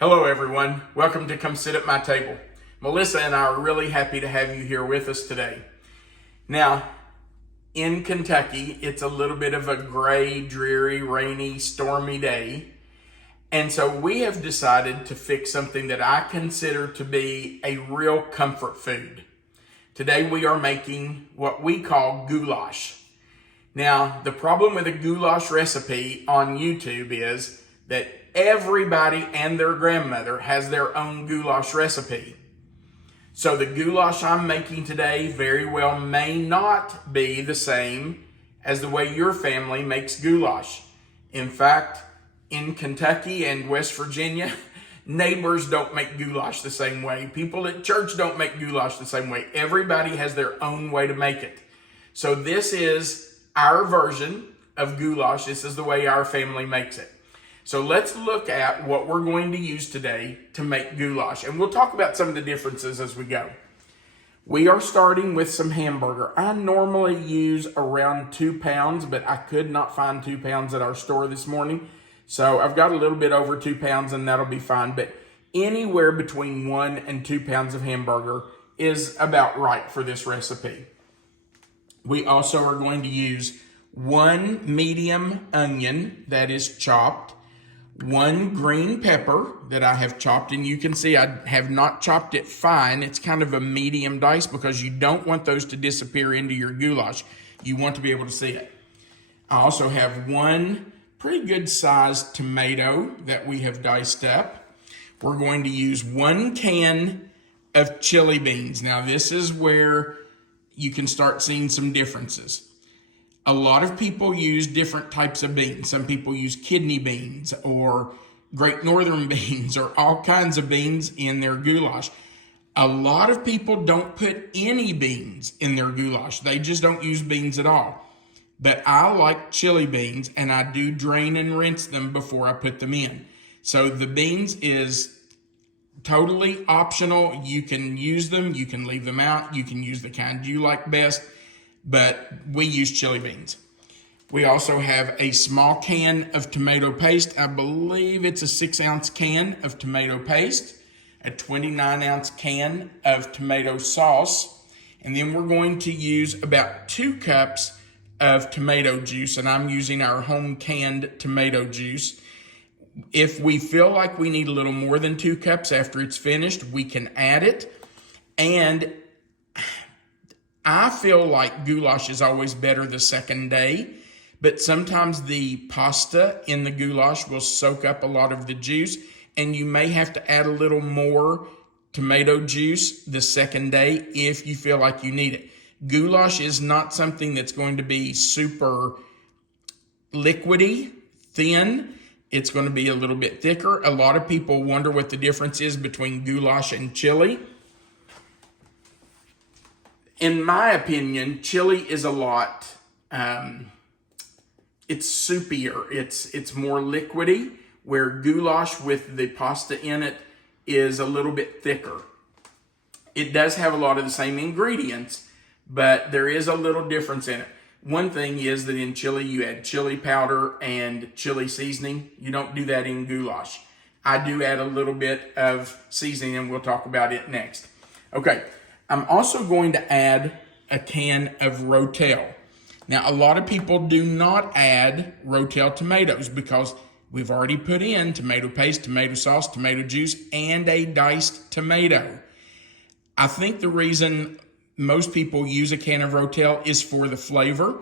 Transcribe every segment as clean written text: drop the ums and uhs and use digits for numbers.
Hello everyone, welcome to Come Sit at My Table. Melissa and I are really happy to have you here with us today. Now, in Kentucky, it's a little bit of a gray, dreary, rainy, stormy day. And so we have decided to fix something that I consider to be a real comfort food. Today we are making what we call goulash. Now, the problem with a goulash recipe on YouTube is that everybody and their grandmother has their own goulash recipe. So the goulash I'm making today very well may not be the same as the way your family makes goulash. In fact, in Kentucky and West Virginia, neighbors don't make goulash the same way. People at church don't make goulash the same way. Everybody has their own way to make it. So this is our version of goulash. This is the way our family makes it. So let's look at what we're going to use today to make goulash. And we'll talk about some of the differences as we go. We are starting with some hamburger. I normally use around 2 pounds, but I could not find 2 pounds at our store this morning. So I've got a little bit over 2 pounds and that'll be fine. But anywhere between 1 and 2 pounds of hamburger is about right for this recipe. We also are going to use 1 medium onion that is chopped, 1 green pepper that I have chopped, and you can see I have not chopped it fine. It's kind of a medium dice because you don't want those to disappear into your goulash. You want to be able to see it. I also have 1 pretty good sized tomato that we have diced up. We're going to use 1 can of chili beans. Now this is where you can start seeing some differences. A lot of people use different types of beans. Some people use kidney beans or Great Northern beans or all kinds of beans in their goulash. A lot of people don't put any beans in their goulash. They just don't use beans at all. But I like chili beans and I do drain and rinse them before I put them in. So the beans is totally optional. You can use them, you can leave them out, you can use the kind you like best. But we use chili beans. We also have a small can of tomato paste. I believe it's a 6-ounce can of tomato paste, a 29-ounce can of tomato sauce, and then we're going to use about 2 cups of tomato juice, and I'm using our home canned tomato juice. If we feel like we need a little more than 2 cups after it's finished, we can add it. And I feel like goulash is always better the second day, but sometimes the pasta in the goulash will soak up a lot of the juice, and you may have to add a little more tomato juice the second day if you feel like you need it. Goulash is not something that's going to be super liquidy, thin. It's going to be a little bit thicker. A lot of people wonder what the difference is between goulash and chili. In my opinion, chili is a lot, it's soupier, it's more liquidy, where goulash with the pasta in it is a little bit thicker. It does have a lot of the same ingredients, but there is a little difference in it. One thing is that in chili, you add chili powder and chili seasoning. You don't do that in goulash. I do add a little bit of seasoning, and we'll talk about it next. Okay. I'm also going to add a can of Rotel. Now, a lot of people do not add Rotel tomatoes because we've already put in tomato paste, tomato sauce, tomato juice, and a diced tomato. I think the reason most people use a can of Rotel is for the flavor.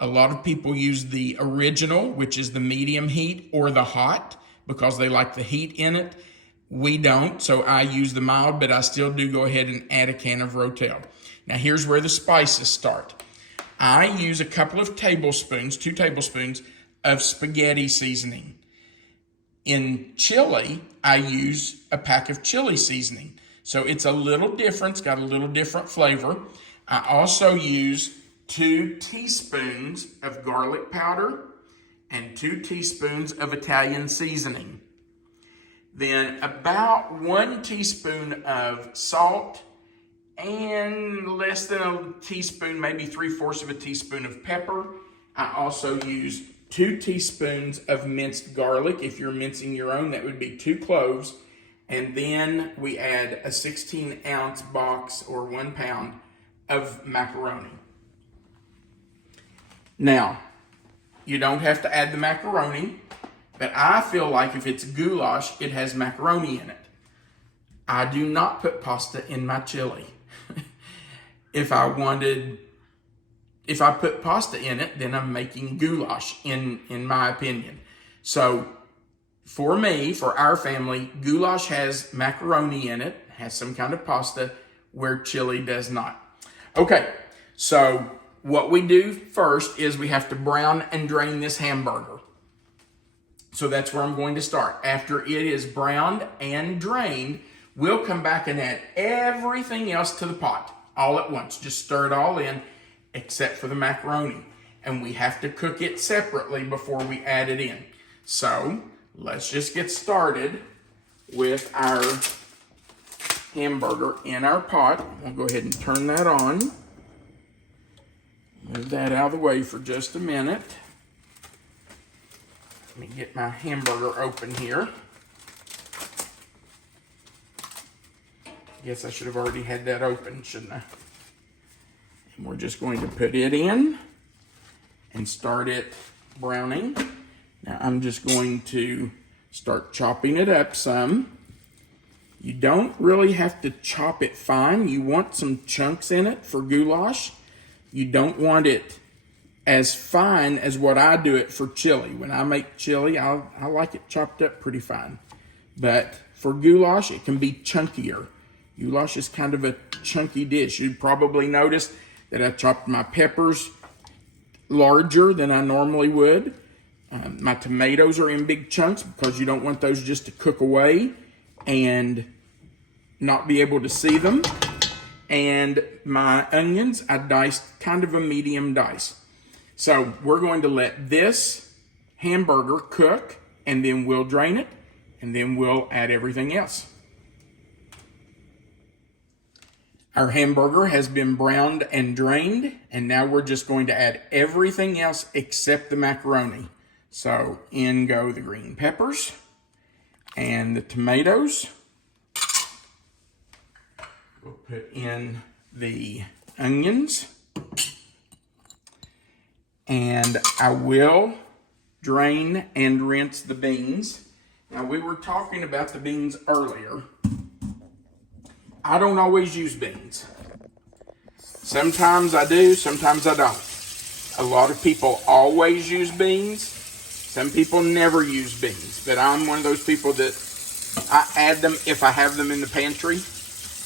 A lot of people use the original, which is the medium heat, or the hot because they like the heat in it. We don't, so I use the mild, but I still do go ahead and add a can of Rotel. Now here's where the spices start. I use a couple of tablespoons, 2 tablespoons of spaghetti seasoning. In chili, I use a pack of chili seasoning. So it's a little different, it's got a little different flavor. I also use 2 teaspoons of garlic powder and 2 teaspoons of Italian seasoning. Then about 1 teaspoon of salt and less than a teaspoon, maybe 3/4 of a teaspoon of pepper. I also use 2 teaspoons of minced garlic. If you're mincing your own, that would be 2 cloves. And then we add a 16-ounce box or 1 pound of macaroni. Now, you don't have to add the macaroni, but I feel like if it's goulash, it has macaroni in it. I do not put pasta in my chili. If I put pasta in it, then I'm making goulash, in my opinion. So for me, for our family, goulash has macaroni in it, has some kind of pasta, where chili does not. Okay, so what we do first is we have to brown and drain this hamburger. So that's where I'm going to start. After it is browned and drained, we'll come back and add everything else to the pot all at once. Just stir it all in, except for the macaroni. And we have to cook it separately before we add it in. So let's just get started with our hamburger in our pot. I'll go ahead and turn that on. Move that out of the way for just a minute. Let me get my hamburger open here. Guess I should have already had that open, shouldn't I? And we're just going to put it in and start it browning. Now I'm just going to start chopping it up some. You don't really have to chop it fine. You want some chunks in it for goulash. You don't want it as fine as what I do it for chili. When I make chili, I like it chopped up pretty fine. But for goulash, it can be chunkier. Goulash is kind of a chunky dish. You'd probably notice that I chopped my peppers larger than I normally would. My tomatoes are in big chunks because you don't want those just to cook away and not be able to see them. And my onions, I diced kind of a medium dice. So we're going to let this hamburger cook, and then we'll drain it, and then we'll add everything else. Our hamburger has been browned and drained, and now we're just going to add everything else except the macaroni. So in go the green peppers and the tomatoes. We'll put in the onions. And I will drain and rinse the beans. Now, we were talking about the beans earlier. I don't always use beans. Sometimes I do, sometimes I don't. A lot of people always use beans. Some people never use beans. But I'm one of those people that I add them if I have them in the pantry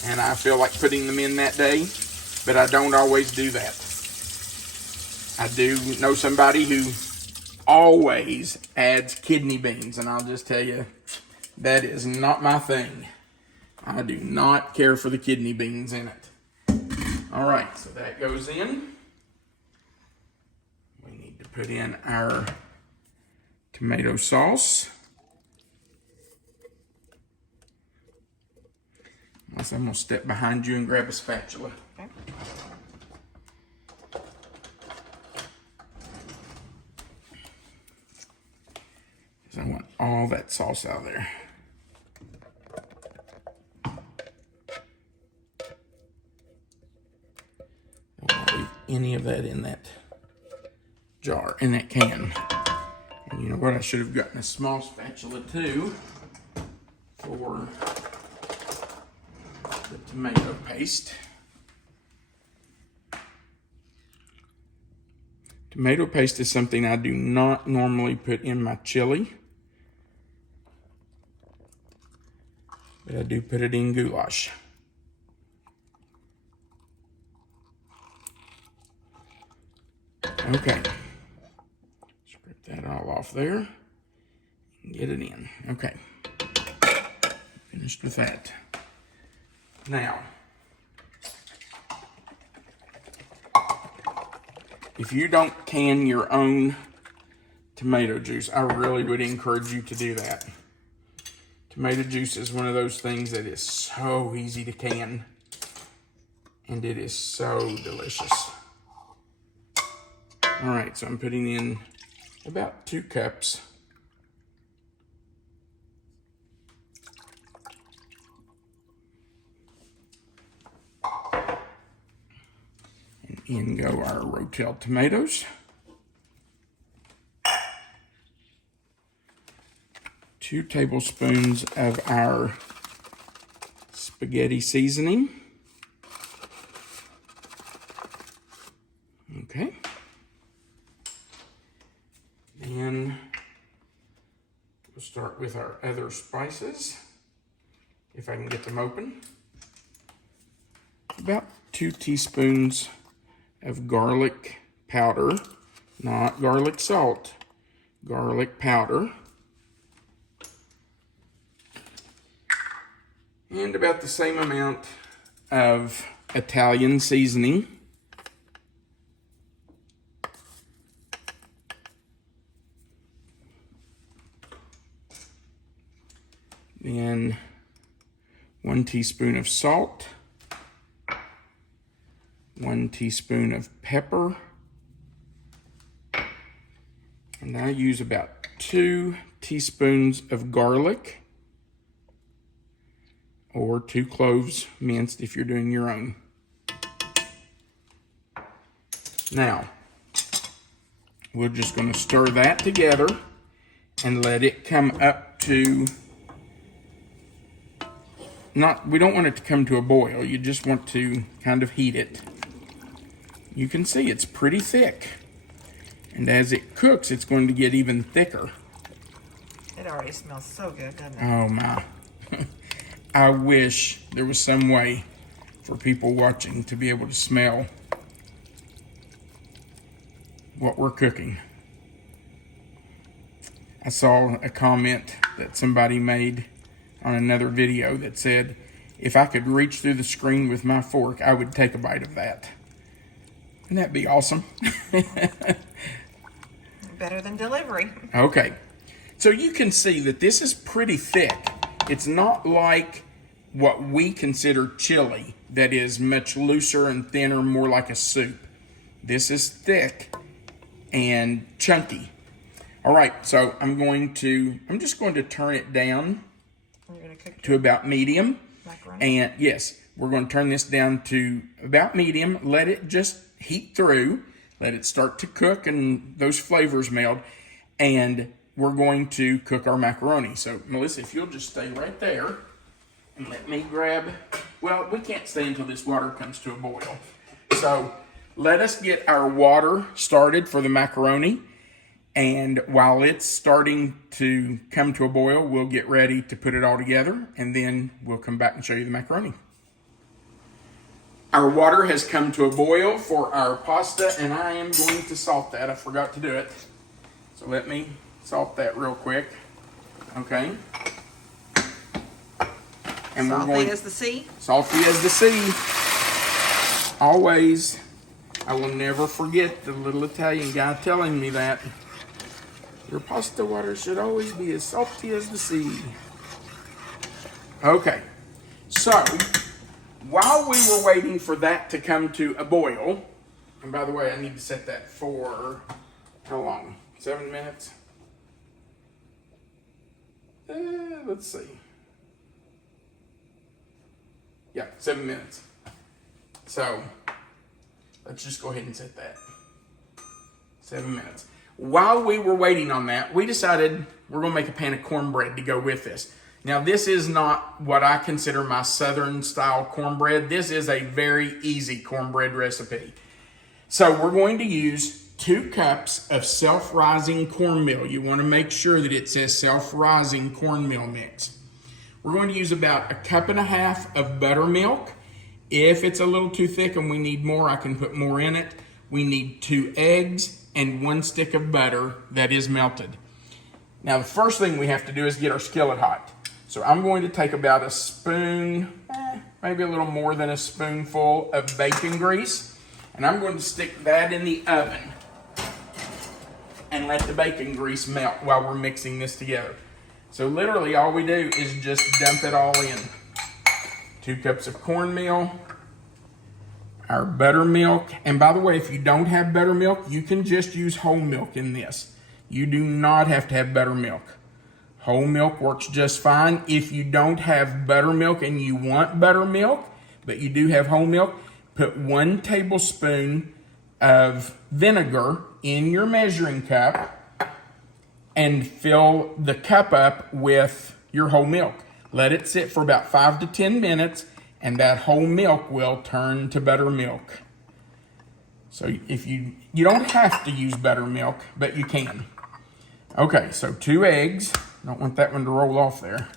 and I feel like putting them in that day. But I don't always do that. I do know somebody who always adds kidney beans, and I'll just tell you, that is not my thing. I do not care for the kidney beans in it. All right, so that goes in. We need to put in our tomato sauce. Unless I'm going to step behind you and grab a spatula. Okay. I want all that sauce out of there. I won't leave any of that in that jar, in that can. And you know what? I should have gotten a small spatula too for the tomato paste. Tomato paste is something I do not normally put in my chili. But I do put it in goulash. Okay. Scrape that all off there. And get it in. Okay. Finished with that. Now, if you don't can your own tomato juice, I really would encourage you to do that. Tomato juice is one of those things that is so easy to can, and it is so delicious. All right, so I'm putting in about 2 cups. In go our Rotel tomatoes. 2 tablespoons of our spaghetti seasoning. Okay. And we'll start with our other spices, if I can get them open. About 2 teaspoons of garlic powder, not garlic salt, garlic powder. And about the same amount of Italian seasoning. Then 1 teaspoon of salt, 1 teaspoon of pepper, and I use about 2 teaspoons of garlic, or 2 cloves minced if you're doing your own. Now, we're just going to stir that together and let it come up to, we don't want it to come to a boil, you just want to kind of heat it. You can see it's pretty thick, and as it cooks, it's going to get even thicker. It already smells so good, doesn't it? Oh my. I wish there was some way for people watching to be able to smell what we're cooking. I saw a comment that somebody made on another video that said, if I could reach through the screen with my fork, I would take a bite of that. Wouldn't that be awesome? Better than delivery. Okay, so you can see that this is pretty thick. It's not like what we consider chili, that is much looser and thinner, more like a soup. This is thick and chunky. All right, so I'm just going to turn it down to about medium. Macaroni? And yes, we're going to turn this down to about medium. Let it just heat through. Let it start to cook and those flavors meld. And we're going to cook our macaroni. So, Melissa, if you'll just stay right there and let me grab, well, we can't stay until this water comes to a boil. So, let us get our water started for the macaroni. And while it's starting to come to a boil, we'll get ready to put it all together, and then we'll come back and show you the macaroni. Our water has come to a boil for our pasta, and I am going to salt that. I forgot to do it. So let me salt that real quick. Okay. And salty as the sea? Salty as the sea. Always. I will never forget the little Italian guy telling me that. Your pasta water should always be as salty as the sea. Okay, so while we were waiting for that to come to a boil, and by the way, I need to set that for how long? 7 minutes? Let's see. Yeah, 7 minutes. So let's just go ahead and set that. 7 minutes. While we were waiting on that, we decided we're going to make a pan of cornbread to go with this. Now, this is not what I consider my southern style cornbread. This is a very easy cornbread recipe. So we're going to use 2 cups of self-rising cornmeal. You want to make sure that it says self-rising cornmeal mix. We're going to use about 1.5 cups of buttermilk. If it's a little too thick and we need more, I can put more in it. We need 2 eggs and 1 stick of butter that is melted. Now, the first thing we have to do is get our skillet hot. So I'm going to take about a spoon, maybe a little more than a spoonful of bacon grease, and I'm going to stick that in the oven and let the bacon grease melt while we're mixing this together. So literally all we do is just dump it all in. 2 cups of cornmeal, our buttermilk, and by the way, if you don't have buttermilk, you can just use whole milk in this. You do not have to have buttermilk. Whole milk works just fine. If you don't have buttermilk and you want buttermilk, but you do have whole milk, put 1 tablespoon of vinegar in your measuring cup and fill the cup up with your whole milk. Let it sit for about 5 to 10 minutes and that whole milk will turn to buttermilk. So if you don't have to use buttermilk, but you can. Okay, so 2 eggs. Don't want that one to roll off there.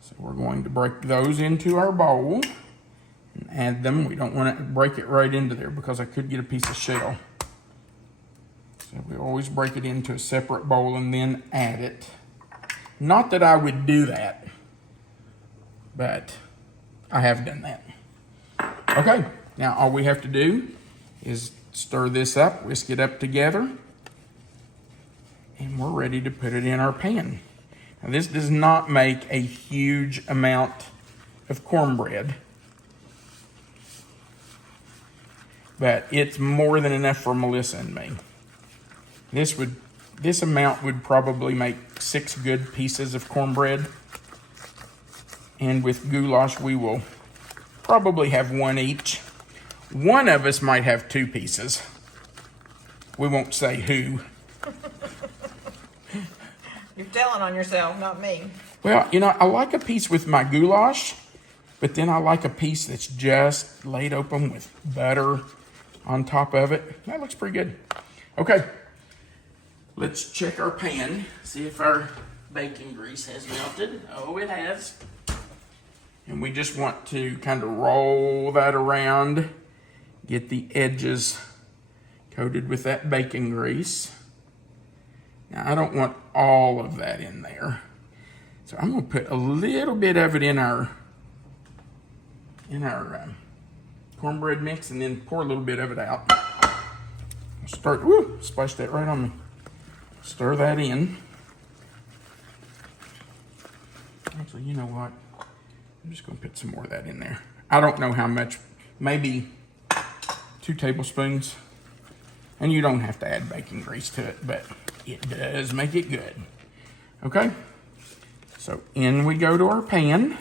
So we're going to break those into our bowl and add them. We don't want to break it right into there because I could get a piece of shell. So we always break it into a separate bowl and then add it. Not that I would do that, but I have done that. Okay, now all we have to do is stir this up, whisk it up together, and we're ready to put it in our pan. Now this does not make a huge amount of cornbread, but it's more than enough for Melissa and me. This amount would probably make 6 good pieces of cornbread. And with goulash, we will probably have 1 each. One of us might have 2 pieces. We won't say who. You're telling on yourself, not me. Well, you know, I like a piece with my goulash, but then I like a piece that's just laid open with butter on top of it. That looks pretty good. Okay. Let's check our pan, see if our bacon grease has melted. Oh, it has. And we just want to kind of roll that around, get the edges coated with that bacon grease. Now, I don't want all of that in there. So I'm going to put a little bit of it in our cornbread mix and then pour a little bit of it out. Splash that right on me. Stir that in. Actually, you know what? I'm just going to put some more of that in there. I don't know how much, maybe 2 tablespoons. And you don't have to add bacon grease to it, but it does make it good. Okay? So in we go to our pan.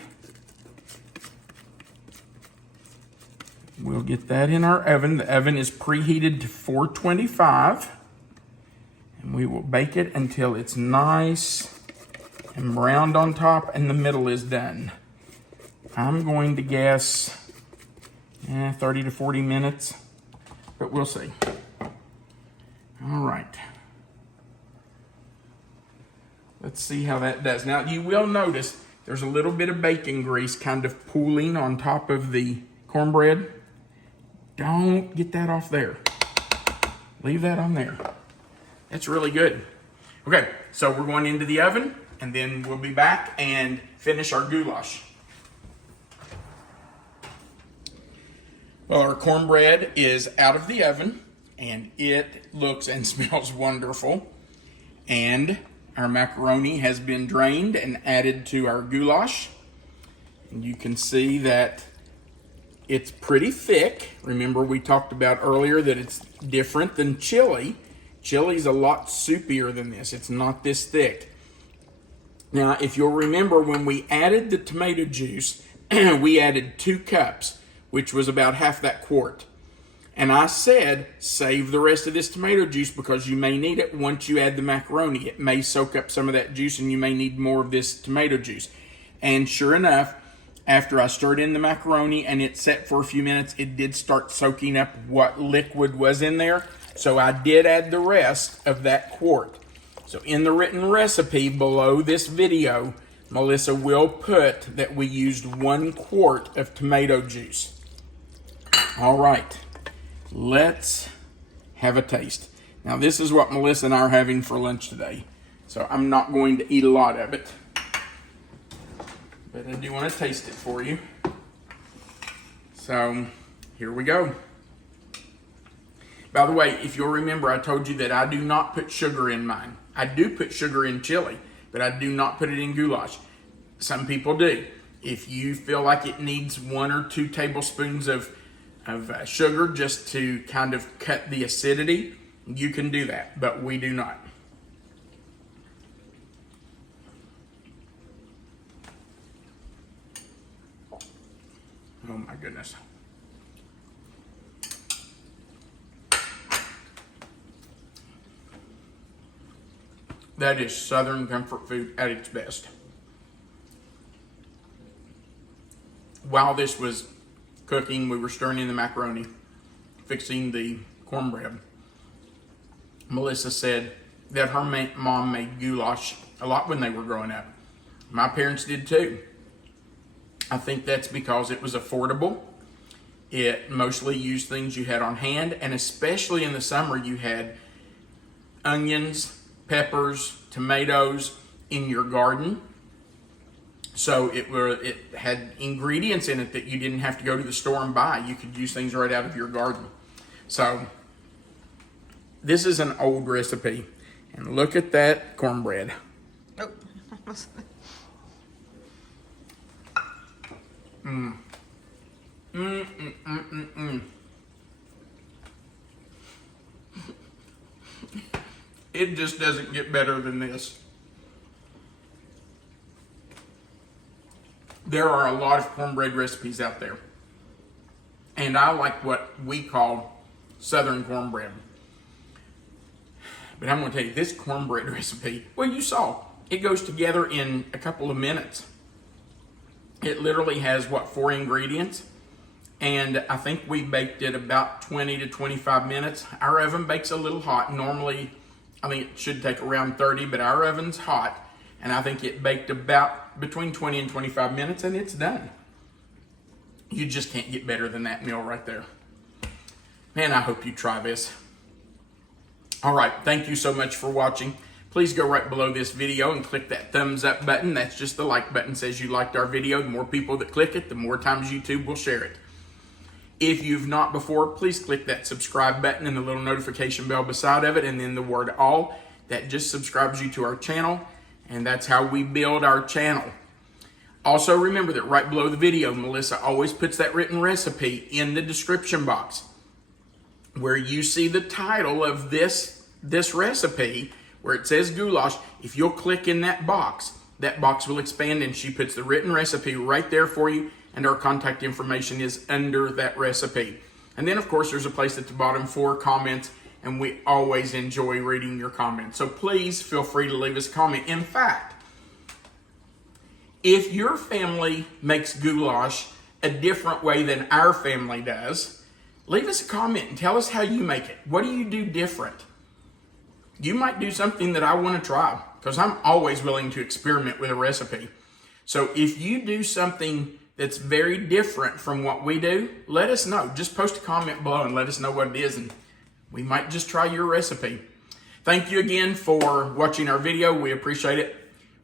We'll get that in our oven. The oven is preheated to 425. And we will bake it until it's nice and browned on top and the middle is done. I'm going to guess 30 to 40 minutes, but we'll see. All right. Let's see how that does. Now, you will notice there's a little bit of bacon grease kind of pooling on top of the cornbread. Don't get that off there. Leave that on there. It's really good. Okay, so we're going into the oven, and then we'll be back and finish our goulash. Well, our cornbread is out of the oven, and it looks and smells wonderful. And our macaroni has been drained and added to our goulash. And you can see that it's pretty thick. Remember, we talked about earlier that it's different than chili. Chili's a lot soupier than this. It's not this thick. Now, if you'll remember, when we added the tomato juice, we added 2 cups, which was about half that quart. And I said, save the rest of this tomato juice because you may need it once you add the macaroni. It may soak up some of that juice and you may need more of this tomato juice. And sure enough, after I stirred in the macaroni and it set for a few minutes, it did start soaking up what liquid was in there. So I did add the rest of that quart. So in the written recipe below this video, Melissa will put that we used 1 quart of tomato juice. All right, let's have a taste. Now this is what Melissa and I are having for lunch today. So I'm not going to eat a lot of it, but I do want to taste it for you. So here we go. By the way, if you'll remember, I told you that I do not put sugar in mine. I do put sugar in chili, but I do not put it in goulash. Some people do. If you feel like it needs 1 or 2 tablespoons of sugar just to kind of cut the acidity, you can do that, but we do not. Oh my goodness. That is Southern comfort food at its best. While this was cooking, we were stirring in the macaroni, fixing the cornbread. Melissa said that her mom made goulash a lot when they were growing up. My parents did too. I think that's because it was affordable. It mostly used things you had on hand, and especially in the summer, you had onions, peppers, tomatoes in your garden. So it had ingredients in it that you didn't have to go to the store and buy. You could use things right out of your garden. So this is an old recipe. And look at that cornbread. Oh. It just doesn't get better than this. There are a lot of cornbread recipes out there. And I like what we call Southern cornbread. But I'm going to tell you, this cornbread recipe, well, you saw, it goes together in a couple of minutes. It literally has, 4 ingredients? And I think we baked it about 20 to 25 minutes. Our oven bakes a little hot. Normally, I think it should take around 30, but our oven's hot. And I think it baked about between 20 and 25 minutes, and it's done. You just can't get better than that meal right there. Man, I hope you try this. All right, thank you so much for watching. Please go right below this video and click that thumbs up button. That's just the like button. Says you liked our video. The more people that click it, the more times YouTube will share it. If you've not before, please click that subscribe button and the little notification bell beside of it, and then the word all. That just subscribes you to our channel, and that's how we build our channel. Also remember that right below the video, Melissa always puts that written recipe in the description box. Where you see the title of this recipe, where it says goulash, if you'll click in that box will expand, and she puts the written recipe right there for you, and our contact information is under that recipe. And then, of course, there's a place at the bottom for comments, and we always enjoy reading your comments. So please feel free to leave us a comment. In fact, if your family makes goulash a different way than our family does, leave us a comment and tell us how you make it. What do you do different? You might do something that I want to try, because I'm always willing to experiment with a recipe. So if you do something that's very different from what we do, let us know. Just post a comment below and let us know what it is, and we might just try your recipe. Thank you again for watching our video. We appreciate it.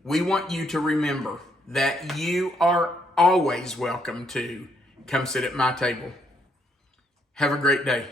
We want you to remember that you are always welcome to come sit at my table. Have a great day.